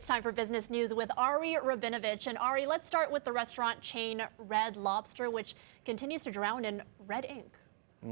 It's time for business news with Ari Rabinovitch. And Ari, let's start with the restaurant chain Red Lobster, which continues to drown in red ink.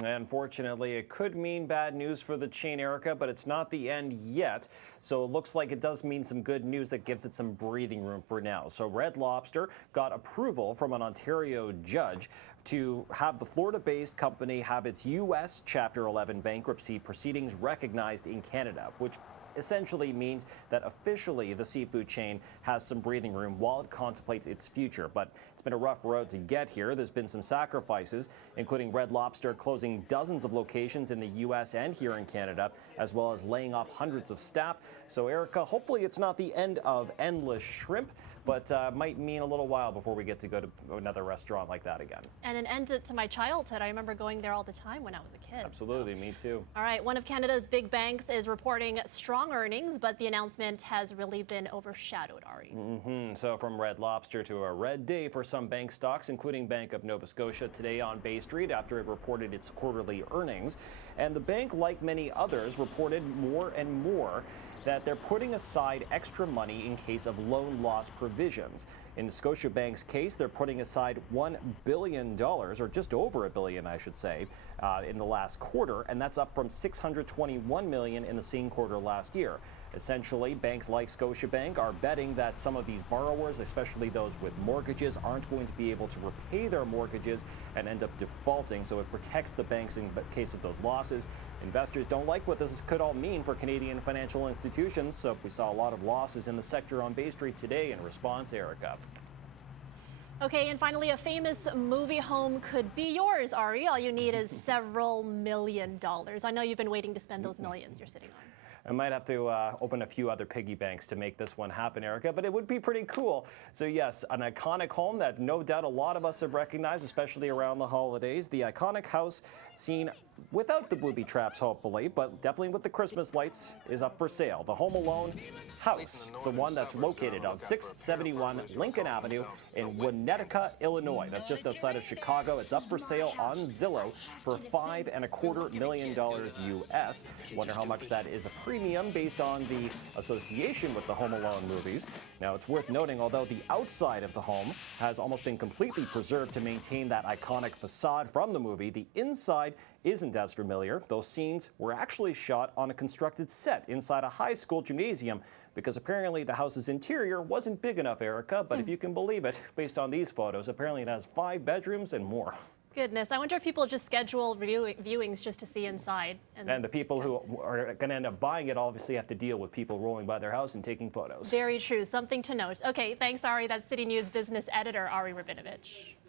Unfortunately, it could mean bad news for the chain, Erica, but it's not the end yet. So it looks like it does mean some good news that gives it some breathing room for now. So Red Lobster got approval from an Ontario judge to have the Florida-based company have its U.S. Chapter 11 bankruptcy proceedings recognized in Canada, which essentially means that officially the seafood chain has some breathing room while it contemplates its future. But it's been a rough road to get here. There's been some sacrifices, including Red Lobster closing dozens of locations in the U.S. and here in Canada, as well as laying off hundreds of staff. So, Erica, hopefully it's not the end of endless shrimp, but might mean a little while before we get to go to another restaurant like that again. And an end to my childhood. I remember going there all the time when I was a kid. Absolutely, me too. All right, one of Canada's big banks is reporting strong earnings, but the announcement has really been overshadowed, Ari. So from Red Lobster to a red day for some bank stocks, including Bank of Nova Scotia today on Bay Street after it reported its quarterly earnings. And the bank, like many others, reported more and more that they're putting aside extra money in case of loan loss provisions. In Scotiabank's case, they're putting aside $1 billion, or just over $1 billion, I should say, in the last quarter, and that's up from $621 million in the same quarter last year. Essentially, banks like Scotiabank are betting that some of these borrowers, especially those with mortgages, aren't going to be able to repay their mortgages and end up defaulting, so it protects the banks in the case of those losses. Investors don't like what this could all mean for Canadian financial institutions, so we saw a lot of losses in the sector on Bay Street today in response, Erica. Okay, and finally, a famous movie home could be yours, Ari. All you need is several $1 million. I know you've been waiting to spend those millions you're sitting on. I might have to open a few other piggy banks to make this one happen, Erica, but it would be pretty cool. So yes, an iconic home that no doubt a lot of us have recognized, especially around the holidays. The iconic house seen without the booby traps, hopefully, but definitely with the Christmas lights, is up for sale. The Home Alone house, the one that's located on 671 Lincoln Avenue in Winnetka, Illinois. That's just outside of Chicago. It's up for sale on Zillow for $5.25 million US. Wonder how much that is a premium based on the association with the Home Alone movies. Now, it's worth noting, although the outside of the home has almost been completely preserved to maintain that iconic facade from the movie, the inside isn't as familiar. Those scenes were actually shot on a constructed set inside a high school gymnasium because apparently the house's interior wasn't big enough, Erica, but if you can believe it, based on these photos, apparently it has 5 bedrooms and more. Goodness, I wonder if people just schedule viewings just to see inside. And the people who are going to end up buying it obviously have to deal with people rolling by their house and taking photos. Very true. Something to note. Okay, thanks, Ari. That's City News business editor Ari Rabinovitch.